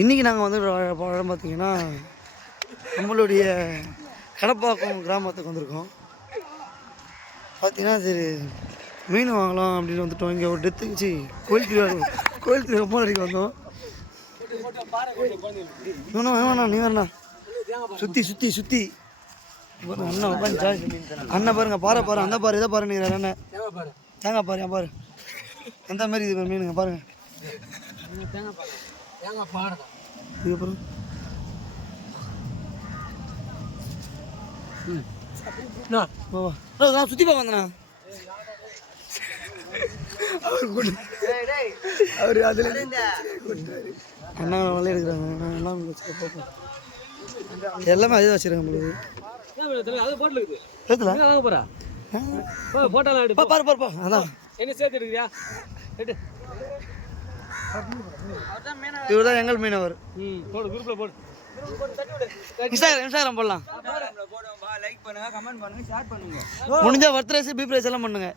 இன்றைக்கி நாங்கள் வந்து பழம் பார்த்திங்கன்னா நம்மளுடைய கடப்பாக்கம் கிராமத்துக்கு வந்திருக்கோம். பார்த்தீங்கன்னா சரி மீன் வாங்கலாம் அப்படின்னு வந்துட்டோம். இங்கே ஒரு டெத்துக்குச்சு கோயில் திருவிழா ரொம்ப வரைக்கும் வந்தோம். வேணா நீ வேணா சுற்றி அண்ணன் உட்காந்து அண்ணன் பாருங்க பாரு அந்த பாரு இதை பாரு நீங்கள் அண்ணன் தேங்காய் பாரு பாரு எந்த மாதிரி இது மீனுங்க பாருங்க. இதுக்கப்புறம் நான் சுற்றி பார்க்க வந்தேண்ணா. அவர் அதில் அண்ணா நல்லா எடுக்கிறாங்க. எல்லாம் பார்ப்போம் எல்லாமே அதே வச்சுருக்காங்க. அதான் இவர் தான் எங்கள் மீனவர். இன்ஸ்டாகிராம் போடலாம். முடிஞ்சா வர்த் ரைஸ் பீப் ரைஸ் எல்லாம் பண்ணுங்க.